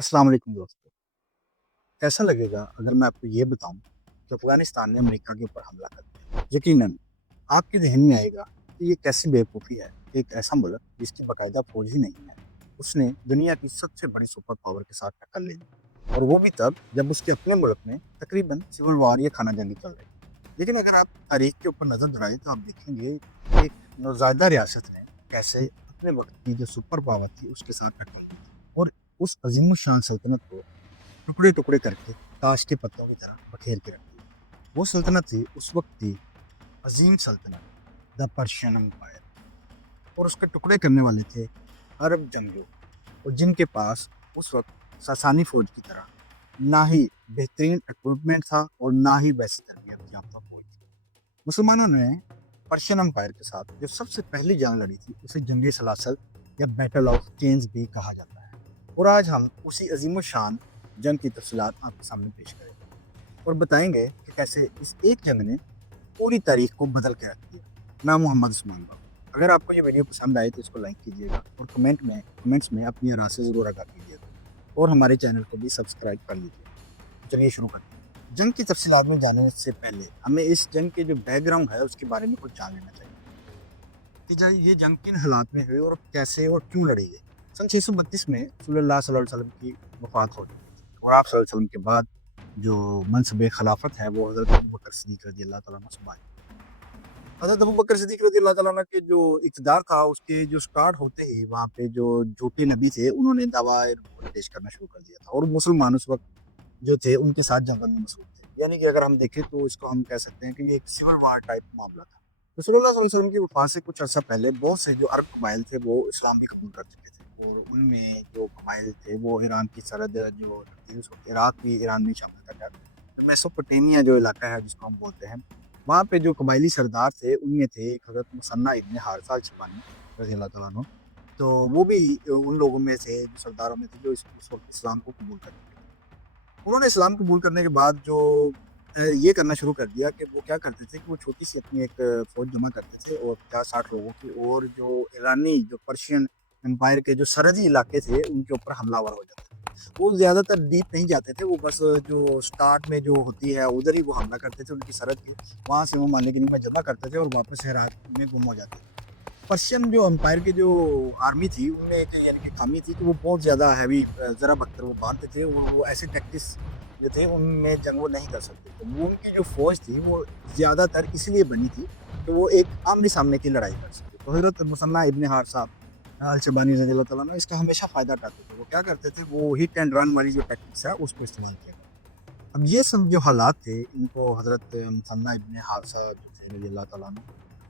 अस्सलाम वालेकुम दोस्तों। कैसा लगेगा अगर मैं आपको ये बताऊं कि अफगानिस्तान ने अमेरिका के ऊपर हमला कर दिया। यकीनन आपके जहन में आएगा कि ये कैसी बेवकूफ़ी है। एक ऐसा मुल्क जिसकी बाकायदा फौज ही नहीं है, उसने दुनिया की सबसे बड़ी सुपर पावर के साथ टक्कर ले ली, और वो भी तब जब उसके अपने मुल्क में तकरीबन सिविल वॉर या खाना जंगी चल रही। लेकिन अगर आप तारीख के ऊपर नज़र दौड़ाएं तो आप देखेंगे कि एक नौज़ायदा रियासत ने कैसे अपने वक्त की जो सुपर पावर थी उसके साथ टक्कर ली और उस अजीम शान सल्तनत को टुकड़े टुकड़े करके ताश के पत्तों की तरह बखेर के रख दिया। वो सल्तनत थी उस वक्त थी अजीम सल्तनत, द पर्शियन एम्पायर, और उसके टुकड़े करने वाले थे अरब जंगजू, और जिनके पास उस वक्त सासानी फौज की तरह ना ही बेहतरीन इक्विपमेंट था और ना ही वैसी तरबियत याफ्ता फौज थी। मुसलमानों ने पर्शियन एम्पायर के साथ जो सबसे पहली जंग लड़ी थी उसे जंग सलासल या बैटल ऑफ चेंज भी कहा जाता है। और आज हम उसी अजीम शान जंग की तफसीलात आपके सामने पेश करेंगे और बताएंगे कि कैसे इस एक जंग ने पूरी तारीख को बदल के रख दिया। मैं मोहम्मद उस्मान बाबू। अगर आपको ये वीडियो पसंद आए तो इसको लाइक कीजिएगा और कमेंट्स में अपनी राय से ज़रूर आगाह कीजिएगा, और हमारे चैनल को भी सब्सक्राइब कर लीजिए। चलिए शुरू करते हैं। जंग की तफसीलात में जाने से पहले हमें इस जंग के जो बैकग्राउंड है उसके बारे में कुछ जान लेना चाहिए कि ये जंग किन हालात में हुई और कैसे और क्यों लड़ी गई। सन 632 में रसूलुल्लाह सल्लल्लाहु अलैहि वसल्लम की वफात हो चुकी थी, और आप सल्लल्लाहु अलैहि वसल्लम के बाद जो मनसब खिलाफत है वो हज़रत अबू बकर सिद्दीक़ रज़ी अल्लाह तआला अन्हु संभाली। हज़रत अबू बकर सिद्दीक़ रज़ी अल्लाह तआला अन्हु के जो इक़्तिदार था उसके जो स्टार्ट होते ही वहाँ पे जो झूठे नबी थे उन्होंने दावा-ए नबूवत पेश करना शुरू कर दिया था, और मुसलमान उस वक्त जो थे उनके साथ जंगल में मसरूफ़ थे। यानी कि अगर हम देखें तो इसको हम कह सकते हैं कि ये एक सिविल वार टाइप मामला था। रसूलुल्लाह सल्लल्लाहु अलैहि वसल्लम की वफ़ात से कुछ अर्सा पहले बहुत से जो अरब कबाइल थे वो इस्लाम भी कबूल कर चुके थे, और उनमें जो कबाइल थे वो ईरान की सरहद जो थी उस वक्त इराक भी ईरान में शामिल था। तो मेसोपोटामिया जो इलाका है जिसको हम बोलते हैं, वहाँ पे जो कबाइली सरदार थे उनमें थे एक हज़रत मुसन्ना इब्न हारिसा अल-शैबानी रज़ी अल्लाह तआला अन्हु। तो वो भी उन लोगों में से जो सरदारों में थे जो उस वक्त इस्लाम को कबूल कर चुके थे। उन्होंने इस्लाम कबूल करने के बाद जो ये करना शुरू कर दिया कि वो क्या करते थे कि वो छोटी-सी अपनी एक फ़ौज जमा करते थे, और 50-60 लोगों की, और जो ईरानी जो पर्शियन एम्पायर के जो सरहदी इलाके थे उनके ऊपर हमलावर हो जाते थे। वो ज़्यादातर डीप नहीं जाते थे, वो बस जो स्टार्ट में जो होती है उधर ही वो हमला करते थे, उनकी सरहद की, वहाँ से वो मानने की नहीं जदा करते थे और वापस हेरात में गुम हो जाते थे। पर्शियन जो एम्पायर की जो आर्मी थी उनमें एक यानी कि खामी थी कि वो बहुत ज़्यादा हैवी ज़रा बख्तर वो बांधते थे, और वो ऐसे टैक्टिस जो थे उनमें जंग वो नहीं कर सकते थे। वो उनकी जो फ़ौज थी वो ज़्यादातर इसलिए बनी थी कि वो एक आमने-सामने की लड़ाई कर सके। तो हज़रत मुसन्ना इब्न हारिसा अल-शैबानी रज़ियल्लाहु तआला अन्हु इसका हमेशा फ़ायदा उठाते थे। वो क्या करते थे, वो हिट एंड रन वाली जो टैक्टिक्स है उसको इस्तेमाल किया करते। अब ये सब जो हालात थे इनको हज़रत मुसन्ना इब्न हारिसा जो थे रज़ियल्लाहु तआला अन्हु,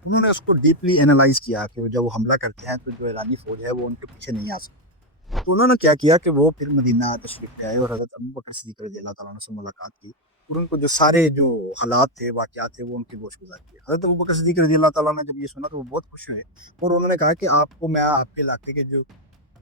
उन्होंने उसको डीपली एनालाइज़ किया कि जब वो हमला करते हैं तो जो ईरानी फ़ौज है वो उनके पीछे नहीं आ सकती। तो उन्होंने क्या किया कि वो फिर मदीना तशरीफ़ ले आए और हज़रत अबू बकर सिद्दीक़ रज़ियल्लाहु तआला अन्हु से मुलाकात की, और उनको जो सारे जो हालात थे, वाक़यात थे, वो उनके गोश-गुज़ार किए। हज़रत अबू बकर सिद्दीक़ रज़ियल्लाहु तआला ने जब ये सुना तो वो बहुत खुश हुए, और उन्होंने कहा कि आपको मैं आपके इलाके के जो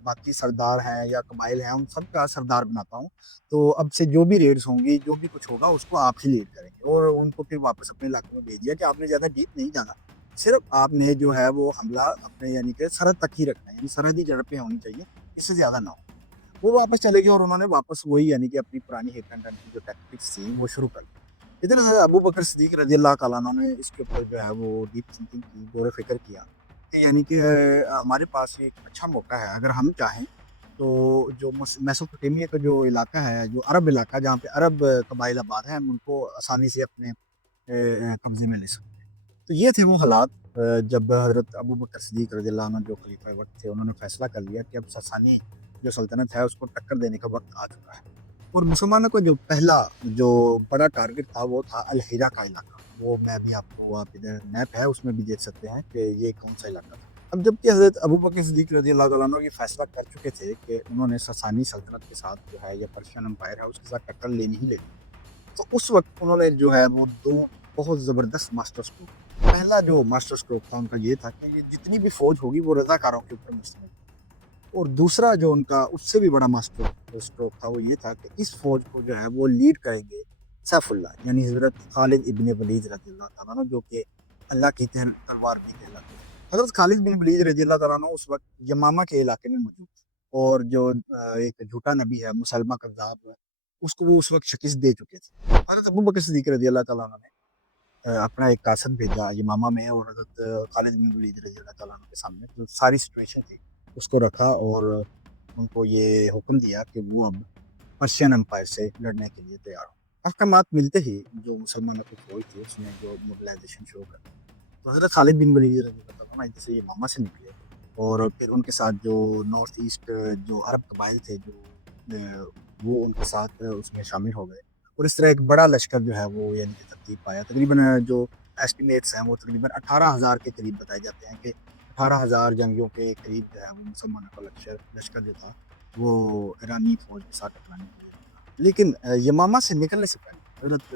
बाकी सरदार हैं या कबाइल हैं, उन सबका सरदार बनाता हूँ। तो अब से जो भी रेड्स होंगी, जो भी कुछ होगा उसको आप ही लीड करेंगे, और उनको फिर वापस अपने इलाके में भेज दिया कि आपने ज़्यादा डीप नहीं जाना। सिर्फ़ आपने जो है वो हमला अपने यानी कि सरहद तक ही रखना है, यानी सरहदी जगह पे होनी चाहिए, इससे ज़्यादा ना हो। वो वापस चले गए और उन्होंने वापस वही यानी कि अपनी पुरानी हिट एंड रन की जो टैक्टिक्स थी वो शुरू कर दी। इधर अबू बकर सिद्दीक़ रज़ियल्लाहु तआला अन्हु ने इसके ऊपर जो है वो डीप थिंकिंग की, गौर-फ़िक्र किया कि यानी कि हमारे पास एक अच्छा मौका है, अगर हम चाहें तो जो मेसोपोटामिया का जो इलाका है, जो अरब इलाका जहाँ पे अरब कबाइल आबाद हैं, हम उनको आसानी से अपने कब्ज़े में ले सकते हैं। तो ये थे वो हालात जब हज़रत अबू बकर सिद्दीक़ रज़ियल्लाहु अन्हु जो खलीफा वक़्त थे उन्होंने फ़ैसला कर लिया कि अब सासानी जो सल्तनत है उसको टक्कर देने का वक़्त आ चुका है। और मुसलमानों का जो पहला जो बड़ा टारगेट था वो था अल-हिरा का इलाका। वो मैं अभी आपको आप इधर मैप है उसमें भी देख सकते हैं कि ये कौन-सा इलाका था। अब जबकि हज़रत अबू बकर सिद्दीक़ रज़ियल्लाहु तआला अन्हु ये फ़ैसला कर चुके थे कि उन्होंने सासानी सल्तनत के साथ जो है या पर्शियन एम्पायर है उसके साथ टक्कर लेनी ही लेनी। तो उस वक़्त उन्होंने जो है वो 2 बहुत ज़बरदस्त मास्टर स्ट्रोक, पहला जो मास्टर स्ट्रोक था उनका ये था कि ये जितनी भी फ़ौज होगी वो रज़ाकारों के ऊपर मुश्तमिल, और दूसरा जो उनका उससे भी बड़ा मास्टर स्ट्रोक था वो ये था कि इस फ़ौज को जो है वो लीड करेंगे सैफुल्लाह यानी हज़रत खालिद इब्न वलीद रज़ियल्लाहु तआला अन्हु, जो कि अल्लाह की तलवार भी कहलाते हैं। हज़रत खालिद बिन वलीद रज़ियल्लाहु तआला अन्हु उस वक़्त यमामा के इलाके में मौजूद थे। اور جو ایک جھوٹا نبی ہے مسلمہ کذاب، اس کو وہ اس وقت شکست دے چکے تھے۔ حضرت ابو بکر صدیق رضی اللہ تعالیٰ عنہ نے اپنا ایک قاصد بھیجا یمامہ میں، اور حضرت خالد بن ولید رضی اللہ تعالیٰ عنہ کے سامنے جو ساری سچویشن تھی اس کو رکھا، اور ان کو یہ حکم دیا کہ وہ اب پرشین امپائر سے لڑنے کے لیے تیار ہو۔ احکامات ملتے ہی جو مسلمانوں کی فوج تھی اس نے جو موبلائزیشن شروع کر دی، تو حضرت خالد بن ولید رضی اللہ تعالیٰ عنہ جیسے یمامہ سے نکلے، اور پھر ان کے ساتھ جو نارتھ ایسٹ جو عرب قبائل تھے جو وہ ان کے ساتھ اس میں شامل ہو گئے، اور اس طرح ایک بڑا لشکر جو ہے وہ یعنی کہ ترتیب پایا۔ تقریباً جو ایسٹیمیٹس ہیں وہ تقریباً 18,000 کے قریب بتائے جاتے ہیں کہ 18,000 جنگیوں کے قریب جو ہے وہ مسلمانوں کا لشکر جو تھا وہ ایرانی فوج کے ساتھ ٹکرانے کے لیے تھا۔ لیکن یمامہ سے نکلنے سے پہلے حضرت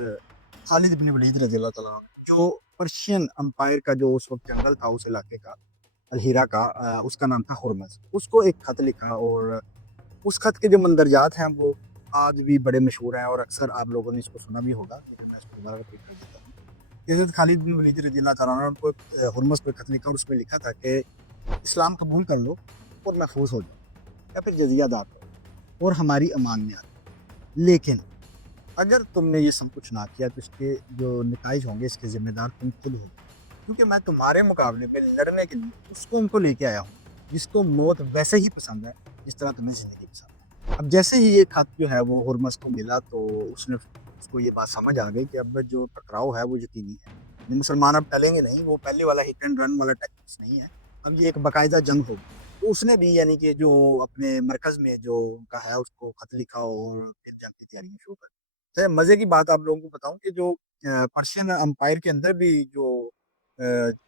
خالد بن ولید رضی اللہ تعالیٰ عنہ جو پرشین امپائر کا جو اس وقت جنرل تھا اس علاقے کا، الہیرا کا، اس کا نام تھا ہرمز، اس کو ایک خط لکھا، اور اس خط کے جو مندرجات ہیں وہ آج بھی بڑے مشہور ہیں، اور اکثر آپ لوگوں نے اس کو سنا بھی ہوگا، لیکن میں اس کو دوبارہ ریپیٹ کر دیتا ہوں کہ حضرت خالد بن ولید رضی اللہ تعالیٰ عنہ کو ہرمز پہ خط لکھا، اور اس میں لکھا تھا کہ اسلام قبول کر لو اور محفوظ ہو جاؤ، یا پھر جزیہ دار کرو اور ہماری امان میں آ جاؤ، لیکن اگر تم نے یہ سب کچھ نہ کیا تو اس کے جو نتائج ہوں گے اس کے ذمہ دار تم خود ہو، کیونکہ میں تمہارے مقابلے میں لڑنے کے لیے اس کو ان کو لے کے آیا ہوں جس کو موت ویسے ہی پسند ہے جس طرح تمہیں زندگی پسند ہے۔ اب جیسے ہی یہ خط جو ہے وہ ہرمز کو ملا تو اس کو یہ بات سمجھ آ گئی کہ اب جو ٹکراؤ ہے وہ یقینی ہے، یہ مسلمان اب ٹلیں گے نہیں، وہ پہلے والا ہٹ اینڈ رن والا ٹیکٹکس نہیں ہے، اب یہ ایک باقاعدہ جنگ ہوگی۔ تو اس نے بھی یعنی کہ جو اپنے مرکز میں جو ان کا ہے اس کو خط لکھا اور پھر جنگ کی تیاریاں شروع کر دی۔ مزے کی بات آپ لوگوں کو بتاؤں کہ جو پرشین امپائر کے اندر بھی جو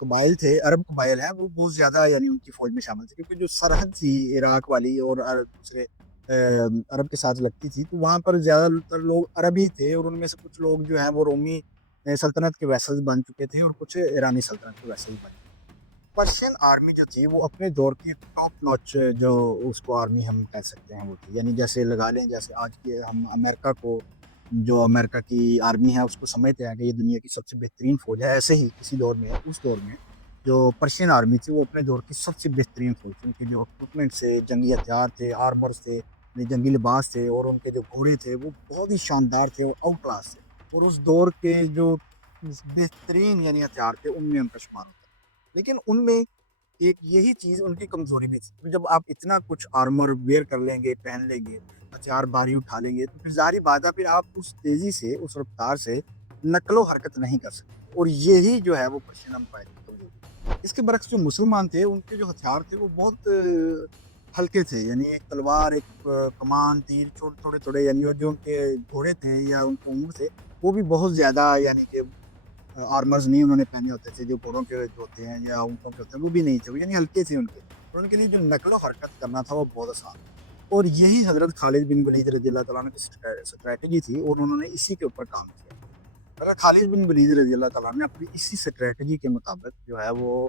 قبائل تھے، عرب قبائل ہیں، وہ بہت زیادہ یعنی ان کی فوج میں شامل تھے، کیونکہ جو سرحد تھی عراق والی اور دوسرے عرب کے ساتھ لگتی تھی، تو وہاں پر زیادہ تر لوگ عرب ہی تھے، اور ان میں سے کچھ لوگ جو ہیں وہ رومی سلطنت کے ویسل بن چکے تھے، اور کچھ ایرانی سلطنت کے ویسل بن چکے تھے۔ پرشین آرمی جو تھی وہ اپنے دور کی ٹاپ نوچ جو اس کو آرمی ہم کہہ سکتے ہیں وہ تھی، یعنی جیسے لگا لیں جیسے آج کے ہم امریکہ کو، جو امریکہ کی آرمی ہے اس کو سمجھتے ہیں کہ یہ دنیا کی سب سے بہترین فوج ہے، ایسے ہی کسی دور میں اس دور میں جو پرشین آرمی تھی وہ اپنے دور کی سب سے بہترین فوج تھی، ان کے جو اکوپمنٹ سے جنگی ہتھیار تھے، آرمرز تھے، جنگی لباس تھے، اور ان کے جو گھوڑے تھے وہ بہت ہی شاندار تھے، آؤٹ کلاس تھے، اور اس دور کے جو بہترین یعنی ہتھیار تھے ان میں ان کا شمار ہوتا ہے۔ لیکن ان میں ایک یہی چیز ان کی کمزوری بھی تھی، جب آپ اتنا کچھ آرمر ویئر کر لیں گے، پہن لیں گے، ہتھیار باری اٹھا لیں گے، تو پھر ظاہری بات ہے پھر آپ اس تیزی سے اس رفتار سے نقل و حرکت نہیں کر سکتے، اور یہی جو ہے وہ پرشین امپائر کی کمزوری۔ اس کے برعکس جو مسلمان تھے ان کے جو ہتھیار تھے وہ بہت ہلکے تھے، یعنی ایک تلوار، ایک کمان، تیر، تھوڑے تھوڑے، یعنی جو ان کے گھوڑے تھے یا ان کے اونٹ تھے وہ بھی بہت زیادہ یعنی کہ آرمرز نہیں انہوں نے پہنے ہوتے تھے، جو گھوڑوں کے ہوتے ہیں یا اونٹوں کے ہوتے ہیں وہ بھی نہیں تھے، وہ یعنی ہلکے تھے ان کے، اور ان کے لیے جو نقل و حرکت کرنا تھا وہ بہت آسان تھا۔ اور یہی حضرت خالد بن ولید رضی اللہ تعالیٰ عنہ کی اسٹریٹجی تھی، اور انہوں نے اسی کے اوپر کام کیا۔ حضرت خالد بن ولید رضی اللہ تعالیٰ عنہ نے اپنی اسی اسٹریٹجی کے مطابق جو ہے وہ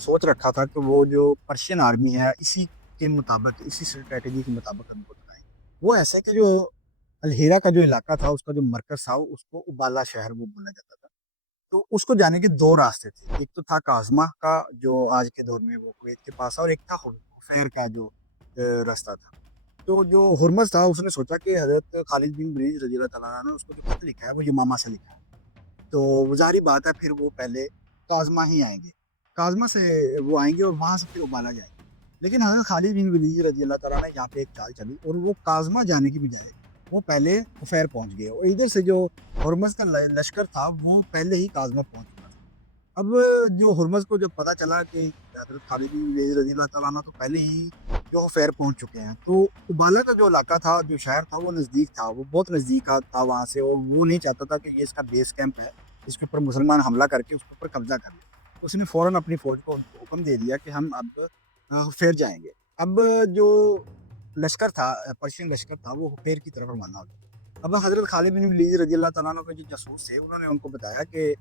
سوچ رکھا تھا کہ وہ جو پرشین آرمی ہے اسی کے مطابق، اسی اسٹریٹجی کے مطابق ہم کو دکھائیں۔ وہ ایسے کہ جو الہیرا کا جو علاقہ تھا اس کا جو مرکز تھا اس کو ابالا شہر وہ بولا جاتا تھا، تو اس کو جانے کے دو راستے تھے، ایک تو تھا کازمہ کا جو آج کے دور میں وہ کویت کے پاس ہے، اور ایک تھا خیر کا جو راستہ تھا۔ تو جو ہرمز تھا اس نے سوچا کہ حضرت خالد بن ولید رضی اللہ تعالیٰ عنہ نے اس کو جو خط لکھا ہے وہ یمامہ سے لکھا ہے، تو ظاہری بات ہے پھر وہ پہلے کازمہ ہی آئیں گے، کازمہ سے وہ آئیں گے اور وہاں سے پھر ابالا جائیں گے۔ لیکن حضرت خالد بن ولید رضی اللہ تعالیٰ نے یہاں پہ ایک چال چلی، اور وہ کازمہ جانے کی بجائے وہ پہلے خفیر پہنچ گئے، اور ادھر سے جو ہرمز کا لشکر تھا وہ پہلے ہی کازمہ پہنچ چکا تھا۔ اب جو ہرمز کو جب پتہ چلا کہ حضرت خالد بن ولید رضی اللہ تعالیٰ عنہ تو پہلے ہی جو خفیر پہنچ چکے ہیں، تو ابالا کا جو علاقہ تھا، جو شہر تھا، وہ نزدیک تھا، وہ بہت نزدیک تھا وہاں سے، اور وہ نہیں چاہتا تھا کہ یہ اس کا بیس کیمپ ہے، اس کے اوپر مسلمان حملہ کر کے اس کے اوپر قبضہ کر لیں۔ اس نے فوراً اپنی فوج کو حکم دے دیا کہ ہم اب خفیر جائیں گے۔ اب جو لشکر تھا، پرشین لشکر تھا، وہ خفیر کی طرف روانہ ہو گیا۔ اب حضرت خالد بن ولید رضی اللہ تعالیٰ عنہ کے جو جاسوس تھے انہوں نے ان کو بتایا کہ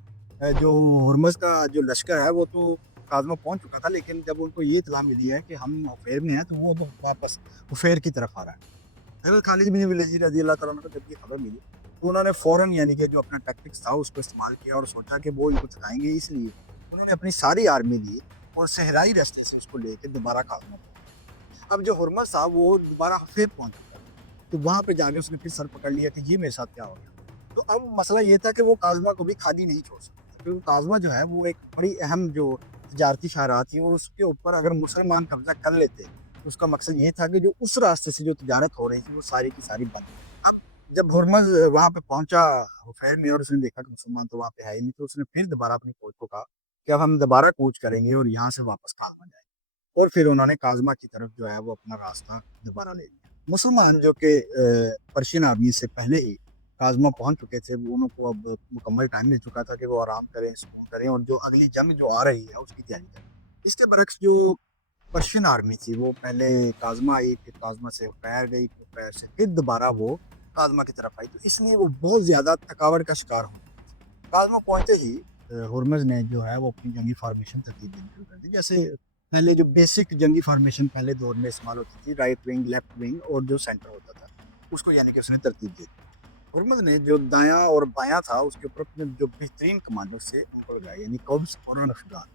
جو ہرمز کا جو لشکر ہے وہ تو کازمہ پہنچ چکا تھا، لیکن جب ان کو یہ اطلاع ملی ہے کہ ہم خفیر میں ہیں تو وہ واپس خفیر کی طرف آ رہا ہے۔ حضرت خالد بن ولید رضی اللہ تعالیٰ عنہ کو جب یہ خبر ملی تو انہوں نے فوراً یعنی کہ جو اپنا ٹیکٹکس تھا اس کو استعمال کیا، اور سوچا کہ وہ ان کو تھکائیں گے، اس لیے انہوں نے اپنی ساری آرمی لی اور صحرائی راستے سے اس کو لے کے دوبارہ کازمہ پہنچے۔ अब जो हुरमस था वो दोबारा फिर पहुंच गया, तो वहां पे जाके उसने फिर सर पकड़ लिया कि ये मेरे साथ क्या हो गया। तो अब मसला ये था कि वो काजमा को भी खाली नहीं छोड़ सकता, क्योंकि काजमा जो है वो एक बड़ी अहम जो तजारती शाहराह थी, और उसके ऊपर अगर मुसलमान कब्जा कर लेते तो उसका मकसद ये था कि जो उस रास्ते से जो तजारत हो रही थी वो सारी की सारी बंद। अब जब हुरमज वहां पे पहुंचा हुफैर में, और उसने देखा कि मुसलमान तो वहां पे है ही नहीं, तो उसने फिर दोबारा अपनी फौज को कहा कि अब हम दोबारा कूच करेंगे और यहाँ से वापस काजमा जाएंगे। और फिर उन्होंने काजमा की तरफ जो है वो अपना रास्ता दोबारा ले लिया। मुसलमान जो कि पर्शियन आर्मी से पहले ही काजमा पहुंच चुके थे, वो उनको अब मुकम्मल टाइम मिल चुका था कि वो आराम करें, सुकून करें, और जो अगली जंग जो आ रही है उसकी तैयारी करें। इसके बरक्स जो पर्शियन आर्मी थी वो पहले काजमा आई, फिर काजमा से पैर गई, फिर पैर से फिर दोबारा वो काजमा की तरफ आई, तो इसलिए वो बहुत ज्यादा थकावट का शिकार हो। काजमा पहुंचते ही हुरमज ने जो है वो अपनी जंगी फार्मेशन तरतीब देनी शुरू कर दी। जैसे पहले जो बेसिक जंगी फार्मेशन पहले दौर में इस्तेमाल होती थी, राइट विंग, लेफ्ट विंग और जो सेंटर होता था, उसको यानी कि उसने तरतीब दी। हुरमज ने जो दायां और बायां था उसके ऊपर अपने जो बेहतरीन कमांडो से उनको लगाया, यानी कब्ज और अफगान,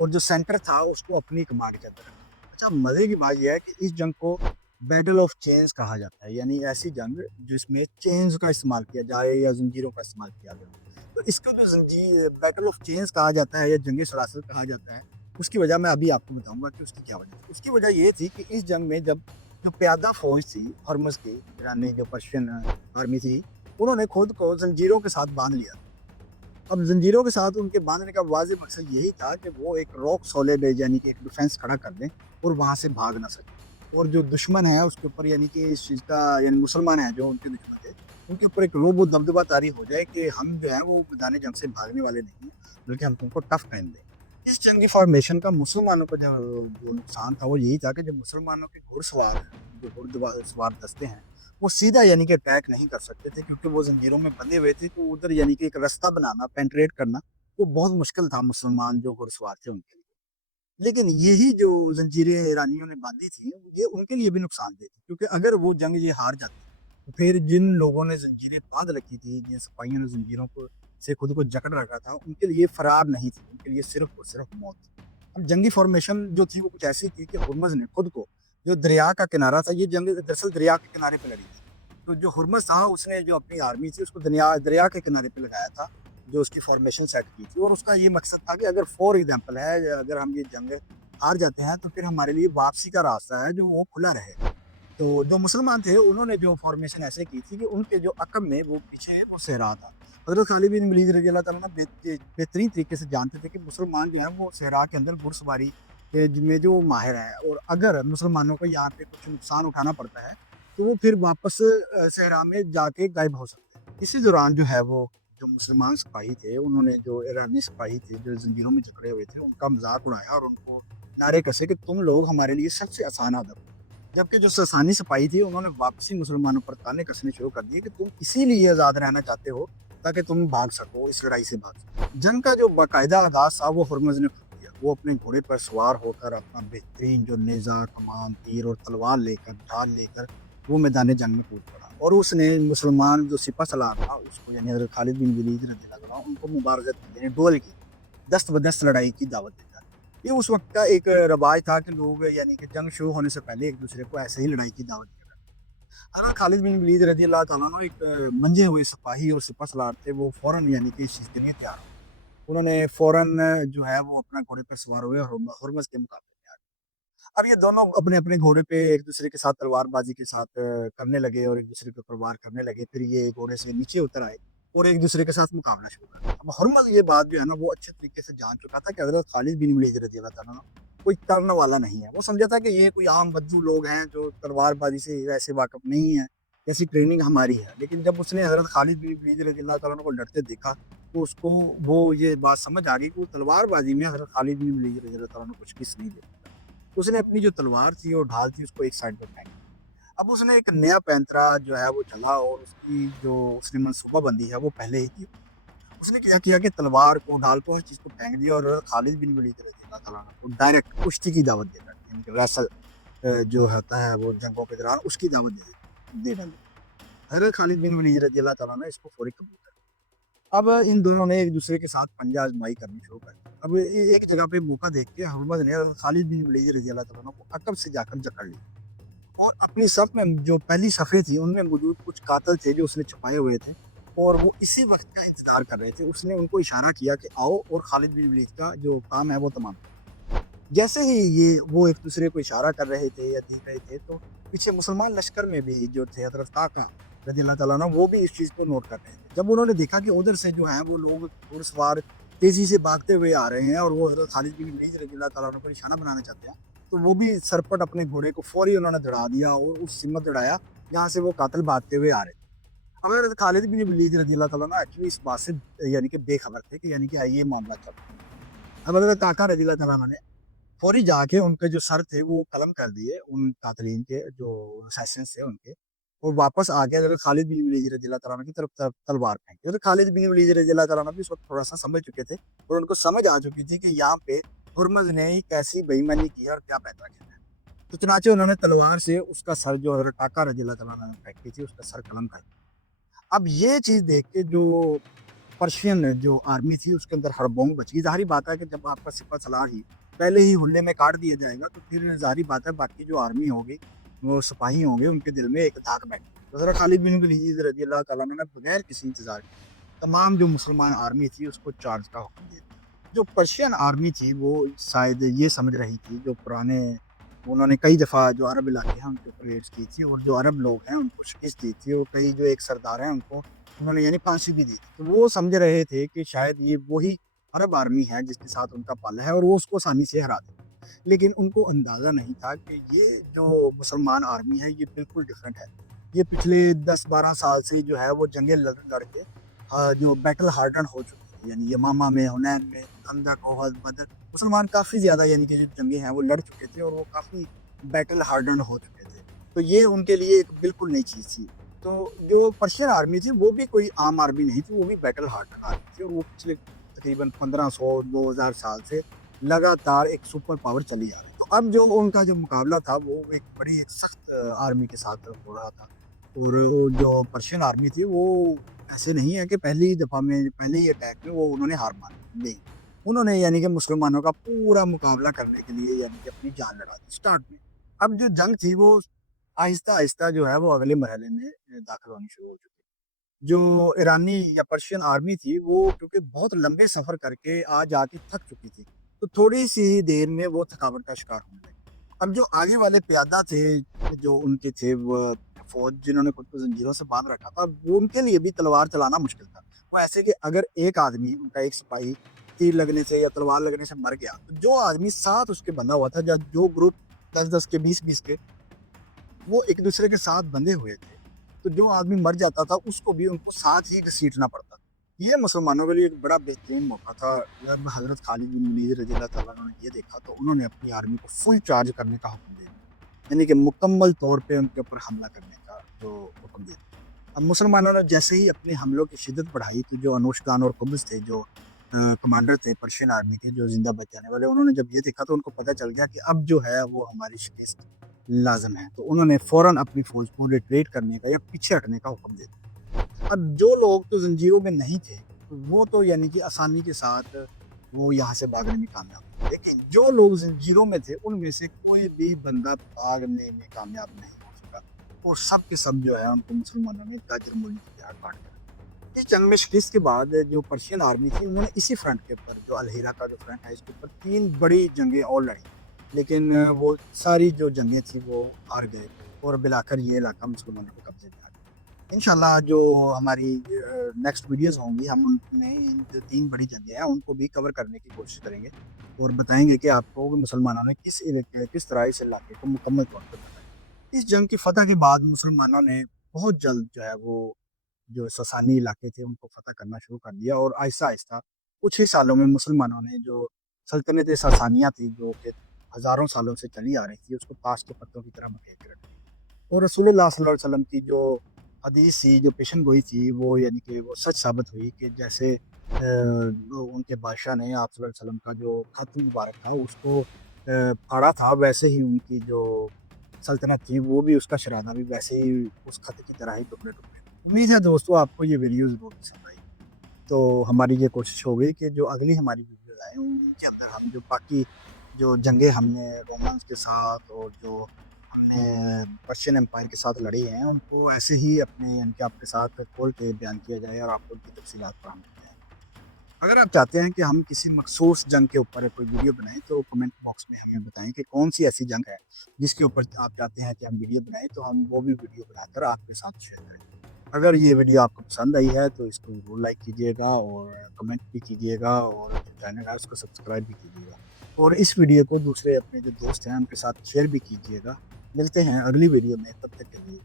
और जो सेंटर था उसको अपनी कमान के अंदर रखा। अच्छा, मजे की बात यह है कि इस जंग को बैटल ऑफ चेन्स कहा जाता है, यानी ऐसी जंग जिसमें चेन्स का इस्तेमाल किया जाए या जंजीरों का इस्तेमाल किया जाए। तो इसको जो जंजीर बैटल ऑफ चेन्स कहा जाता है या जंग सलासिल कहा जाता है, उसकी वजह मैं अभी आपको बताऊंगा कि उसकी क्या वजह थी। उसकी वजह ये थी कि इस जंग में जब जो प्यादा फौज थी हरमज की, ईरानी जो पर्शियन आर्मी थी, उन्होंने खुद को जंजीरों के साथ बांध लिया। अब जंजीरों के साथ उनके बांधने का वाजिब मकसद यही था कि वो एक रॉक सॉलिड यानी कि एक डिफेंस खड़ा कर दें और वहां से भाग ना सके, और जो दुश्मन है उसके ऊपर, यानी कि इस चीज़ का, यानी मुसलमान है जो उनके दुश्मन थे, उनके ऊपर एक रोब दबदबा तारी हो जाए कि हम जो है वो मैदान जंग से भागने वाले नहीं हैं, बल्कि हम तुमको टफ पहन दें। इस जंगी फॉर्मेशन का मुसलमानों को जो नुकसान था वो यही था कि जब मुसलमानों के घुड़सवार, जो घुड़सवार दस्ते हैं, वो सीधा यानी कि अटैक नहीं कर सकते थे, क्योंकि वो जंजीरों में बंधे हुए थे, तो उधर यानी कि एक रास्ता बनाना, पेंट्रेट करना, वो बहुत मुश्किल था मुसलमान जो घुड़सवार थे उनके लिए। लेकिन यही जो जंजीरें ईरानियों ने बांधी थी, ये उनके लिए भी नुकसानदेह थी, क्योंकि अगर वो जंग ये हार जाते तो फिर जिन लोगों ने जंजीरें बांध रखी थी, जिन सिपाहियों ने जंजीरों को से खुद को जकड़ रखा था, उनके लिए फरार नहीं थी, उनके लिए सिर्फ और सिर्फ मौत थी। अब जंगी फॉर्मेशन जो थी वो कुछ ऐसी थी कि हुरमज ने खुद को, जो दरिया का किनारा था, ये जंग दरअसल दरिया के किनारे पे लड़ी थी, तो जो हुरमज था उसने जो अपनी आर्मी थी उसको दरिया दरिया के किनारे पे लगाया था, जो उसकी फॉर्मेशन सेट की थी, और उसका ये मकसद था कि अगर फॉर एग्जाम्पल है, अगर हम ये जंग हार जाते हैं तो फिर हमारे लिए वापसी का रास्ता है जो वो खुला रहे। तो जो मुसलमान थे उन्होंने जो फॉर्मेशन ऐसे की थी कि उनके जो अकब में वो पीछे वो सहरा था। हजरत खालिद बिन वलीद रजी अल्लाह ताला बेहतरीन तरीके से जानते थे कि मुसलमान जो है वो सहरा के अंदर घुड़सवारी में जो माहिर है, और अगर मुसलमानों को यहाँ पे कुछ नुकसान उठाना पड़ता है तो वो फिर वापस सहरा में जाके गायब हो सकते हैं। इसी दौरान जो है वो जो मुसलमान सिपाही थे, उन्होंने जो ईरानी सिपाही थे जो जंजीरों में जकड़े हुए थे, उनका मजाक उड़ाया और उनको नारे कसे कि तुम लोग हमारे लिए सबसे आसान आदम। जबकि जो ससानी सिपाही थी उन्होंने वापसी मुसलमानों पर ताने कसने शुरू कर दिए कि तुम इसीलिए आज़ाद रहना चाहते हो ताकि तुम भाग सको, इस लड़ाई से भाग सको। जंग का जो बाकायदा आगाज था वो हुरमज ने खुद किया। वो अपने घोड़े पर सवार होकर अपना बेहतरीन जो नेज़ा, कमान, तीर और तलवार लेकर, ढाल लेकर वो मैदान जंग में कूद पड़ा, और उसने मुसलमान जो सिपा सलार था उसको, यानी हज़रत खालिद बिन वलीद रज़ियल्लाहु अन्हु, उनको मुबारज़त की, यानी डुअल की, दस्त बदस्त लड़ाई की दावत देता है। ये उस वक्त का एक रवाज था कि लोग, यानी कि जंग शुरू होने से पहले एक दूसरे को ऐसे ही लड़ाई की दावत देते थे। हज़रत खालिद बिन वलीद रज़ी अल्लाह तआला अन्हु एक मंजे हुए सिपाही और सिपह सलार थे, वो फौरन यानी कि इस चीज़ के लिए तैयार हो। उन्होंने फौरन जो है वो अपना घोड़े पर सवार हुए और हुरमज के मुकाबले में आ गए। अब ये दोनों अपने अपने घोड़े पे एक दूसरे के साथ तलवारबाजी के साथ करने लगे और एक दूसरे के ऊपर वार करने लगे। फिर ये घोड़े से नीचे उतर आए और एक दूसरे के साथ मुकाबला शुरू कर दिया। अब हुरमज ये बात जो है ना वो अच्छे तरीके से जान चुका था कि हज़रत खालिद बिन वलीद रज़ी अल्लाह तआला अन्हु कोई करने वाला नहीं है। वो समझा था कि ये कोई आम बद्दू लोग हैं जो तलवारबाजी से वैसे वाकिफ नहीं है, जैसी ट्रेनिंग हमारी है। लेकिन जब उसने हज़रत खालिद बिन वलीद रज़ी अल्लाह तआला अन्हु को लड़ते देखा तो उसको वो ये बात समझ आ गई कि वो तलवारबाजी में हज़रत खालिद बिन वलीद रज़ी अल्लाह तआला अन्हु कुछ किस नहीं दे सकता। उसने अपनी जो तलवार थी और ढाल थी उसको एक साइड पर फेंक दिया। अब उसने एक नया पैंतरा जो है वो चला, और उसकी जो उसने मनसूबा बंदी है वो पहले ही की। उसने क्या किया कि तलवार को, ढाल को, हर चीज़ को फेंक दिया, और खालिद बिन वलीद रज़ियल्लाहु तआला अन्हु को डायरेक्ट कुश्ती की दावत देकर, यानी कि रेसल जो होता है वो जंगों के दौरान, उसकी दावत दे डाली। हज़रत खालिद बिन वलीद रज़ियल्लाहु तआला अन्हु ने इसको फौरी कबूल कर लिया। अब इन दोनों ने एक दूसरे के साथ पंजा आजमाई करनी शुरू कर दी। अब एक जगह पे मौका देख के हुर्मज ने खालिद बिन वलीद रजी अल्लाह तआला अन्हु को अकब से जाकर जकड़ लिया और अपनी सफ में जो पहली सफ़े थी उनमें मौजूद कुछ कातल थे जो उसने छुपाए हुए थे और वो इसी वक्त का इंतजार कर रहे थे। उसने उनको इशारा किया कि आओ और खालिद बिन वलीद का जो काम है वो तमाम करो। जैसे ही ये वो एक दूसरे को इशारा कर रहे थे या देख रहे थे तो पीछे मुसलमान लश्कर में भी जो थे हजरत ताका रजी अल्लाह तआला अन्हु वो भी इस चीज़ को नोट कर रहे थे। जब उन्होंने देखा कि उधर से जो है वो लोग घुड़सवार तेजी से भागते हुए आ रहे हैं और वो हजरत खालिद बिन वलीद रजी अल्लाह तआला अन्हु को निशाना बनाना चाहते हैं तो वो भी सरपट अपने घोड़े को फौरी उन्होंने दौड़ा दिया और उस सिमत दौड़ाया जहाँ से वो कातिल भागते हुए आ रहे थे। अब हजरत खालिद बिन वलीद रजी अल्लाह तआला अन्हु एक्चुअली इस बात से यानी कि बेखबर थे कि यानी कि ये मामला चल रहा है। अब हजरत ताका रजी अल्लाह तआला अन्हु ने फौरी जाके उनके जो सर थे वो कलम कर दिए उन कातलीन के जो असैसिन्स थे उनके और वापस आके हजरत खालिद बिन वलीद रजी अल्लाह तआला अन्हु की तरफ तलवार फेंकी। हजरत खालिद बिन वलीद रजी अल्लाह तआला अन्हु भी इस वक्त थोड़ा सा समझ चुके थे और उनको समझ आ चुकी थी कि यहाँ पे हुर्मज ने ही कैसी बेईमानी की और क्या पैदा किया है। तो चुनाचे उन्होंने तलवार से उसका सर जो हजरत ताका रजी अल्लाह तआला अन्हु ने फेंकी थी उसका सर कलम कर दिया। अब ये चीज़ देख के जो पर्शियन जो आर्मी थी उसके अंदर हड़बोंग बच गई। ज़ाहिर बात है कि जब आपका सिपह सलार ही पहले ही हुल्ले में काट दिया जाएगा तो फिर ज़ाहिर बात है बाकी जो आर्मी होगी वो सिपाही होंगे उनके दिल में एक दाग बैठ तो हज़रत खालिद बिन वलीद रजी अल्लाह तआला अन्हु ने बगैर किसी इंतज़ार के तमाम जो मुसलमान आर्मी थी उसको चार्ज का हुक्म दे दिया। जो पर्शियन आर्मी थी वो शायद ये समझ रही थी जो पुराने उन्होंने कई दफ़ा जो अरब इलाके हैं उनके ऊपर रेड्स की थी और जो अरब लोग हैं उनको शिकस्त दी थी और कई जो एक सरदार हैं उनको उन्होंने यानी फांसी भी दी थी। तो वो समझ रहे थे कि शायद ये वही अरब आर्मी है जिसके साथ उनका पल है और वो उसको आसानी से हरा दें। लेकिन उनको अंदाज़ा नहीं था कि ये जो मुसलमान आर्मी है ये बिल्कुल डिफरेंट है। ये पिछले 10-12 साल से जो है वो जंगें लड़ के जो बैटल हार्डन हो चुकी है यानी यमामा में, हुनैन में, खंदक, ओहद, बदर मुसलमान काफ़ी ज़्यादा यानी कि जो जंगें हैं वो लड़ चुके थे और वो काफ़ी बैटल हार्डन हो चुके थे। तो ये उनके लिए एक बिल्कुल नई चीज़ थी। तो जो पर्शियन आर्मी थी वो भी कोई आम आर्मी नहीं थी, वो भी बैटल हार्डन आर्मी थी और वो पिछले तकरीबन 1500-2000 साल से लगातार एक सुपर पावर चली आ रही। तो अब जो उनका जो मुकाबला था वो एक बड़ी एक सख्त आर्मी के साथ हो रहा था और जो पर्शियन आर्मी थी वो ऐसे नहीं है कि पहली दफ़ा में पहले ही अटैक में वो उन्होंने हार मान ली, नहीं। उन्होंने यानी कि मुसलमानों का पूरा मुकाबला करने के लिए यानी कि अपनी जान लड़ा दी स्टार्ट में। अब जो जंग थी वो आहिस्ता-आहिस्ता जो है वो अगले मरहले में दाखिल होनी शुरू हो चुकी। जो ईरानी या पर्शियन आर्मी थी वो क्योंकि बहुत लंबे सफ़र करके आ-जाके थक चुकी थी, तो थोड़ी-सी ही देर में वो थकावट का शिकार होने लगी। अब जो आगे वाले प्यादा थे, जो उनके थे वो फ़ौज जिन्होंने खुद को ज़ंजीरों से बाँध रखा था, वो उनके लिए भी तलवार चलाना मुश्किल था। वो ऐसे कि अगर एक आदमी उनका एक सिपाही तीर लगने से या तलवार लगने से मर गया, तो जो आदमी साथ उसके बंधा हुआ था या जो ग्रुप 10-10 के 20-20 के वो एक दूसरे के साथ बंधे हुए थे, तो जो आदमी मर जाता था उसको भी उनको साथ ही घसीटना पड़ता था। ये मुसलमानों के लिए एक बड़ा बेहतरीन मौका था। जब हज़रत खालिद बिन वलीद रज़ी अल्लाह तआला अन्हु ने ये देखा तो उन्होंने अपनी आर्मी को फुल चार्ज करने का हुक्म दे दिया, यानी कि मुकम्मल तौर पे उनके ऊपर हमला करने का जो हुक्म दे दिया। अब मुसलमानों ने जैसे ही अपने हमलों की शिद्दत बढ़ाई तो जो अनूश खान और कुब्स थे जो कमांडर थे पर्शियन आर्मी के जो ज़िंदा बच जाने वाले, उन्होंने जब ये देखा तो उनको पता चल गया कि अब जो है वो हमारी शिकस्त लाज़िम है। तो उन्होंने फ़ौरन अपनी फ़ौज को रिट्रीट करने का या पीछे हटने का हुक्म दे दिया। अब जो लोग तो ज़ंजीरों में नहीं थे, तो वो तो यानी कि आसानी के साथ वो यहाँ से भागने में कामयाब हुए। लेकिन जो लोग ज़ंजीरों में थे, उनमें से कोई भी बंदा भागने में कामयाब नहीं हो सका और सब के सब जो है उनको मुसलमानों ने गाजर मूली की तरह काट दिया। इस जंग में शिकस्त के बाद जो पर्शियन आर्मी थी उन्होंने इसी फ्रंट के ऊपर जो अल-हिरा का जो फ्रंट है इसके ऊपर 3 बड़ी जंगें और लड़ी। लेकिन वो सारी जो जंगें थी वो हार गए और मिलाकर ये इलाका मुसलमानों के कब्ज़े में आ गया। इंशाल्लाह जो हमारी नेक्स्ट वीडियोज़ होंगी हम उनमें जो 3 बड़ी जंगें हैं उनको भी कवर करने की कोशिश करेंगे और बताएँगे कि आपको मुसलमानों ने किस तरह इस इलाके को मुकम्मल तौर पर बनाया। इस जंग की फ़तह के बाद मुसलमानों ने बहुत जल्द जो है वो जो ससानी इलाके थे उनको फ़तह करना शुरू कर दिया और आहिस्ता-आहिस्ता कुछ ही सालों में मुसलमानों ने जो सल्तनत ससानिया थी जो कि हज़ारों सालों से चली आ रही थी उसको ताश के पत्तों की तरह बखेर के रख दिया। और रसूलुल्लाह सल्लल्लाहु अलैहि वसल्लम की जो हदीस थी, जो पेशन गोई थी वो यानी कि वो सच साबित हुई कि जैसे वो उनके बादशाह ने आप सल्लल्लाहु अलैहि वसल्लम का जो खत मुबारक था उसको फाड़ा था, वैसे ही उनकी जो सल्तनत थी वो भी उसका शराना भी वैसे ही उस खत की तरह ही टुकड़े-टुकड़े। उम्मीद है दोस्तों आपको ये वीडियो ज़रूर पसंद आई। تو ہماری یہ کوشش ہوگی کہ جو اگلی ہماری ویڈیوز آئیں ان کے اندر ہم جو باقی جو جنگیں ہم نے رومنس کے ساتھ اور جو ہم نے پرشین امپائر کے ساتھ لڑی ہیں ان کو ایسے ہی اپنے یعنی کہ آپ کے ساتھ کھول کے بیان کیا جائے اور آپ کو ان کی تفصیلات فراہم کی جائیں۔ اگر آپ چاہتے ہیں کہ ہم کسی مخصوص جنگ کے اوپر کوئی ویڈیو بنائیں تو کمنٹ باکس میں ہمیں بتائیں کہ کون سی ایسی جنگ ہے جس کے اوپر آپ چاہتے ہیں کہ ہم ویڈیو بنائیں، تو ہم وہ بھی ویڈیو بنا کر آپ کے ساتھ شیئر کریں۔ اگر یہ ویڈیو آپ کو پسند آئی ہے تو اس کو ضرور لائک کیجیے گا اور کمنٹ بھی کیجیے گا اور جو چینل ہے اس کو سبسکرائب بھی کیجیے گا، اور اس ویڈیو کو دوسرے اپنے جو دوست ہیں ان کے ساتھ شیئر بھی کیجیے گا۔ ملتے ہیں اگلی ویڈیو میں، تب تک کے لیے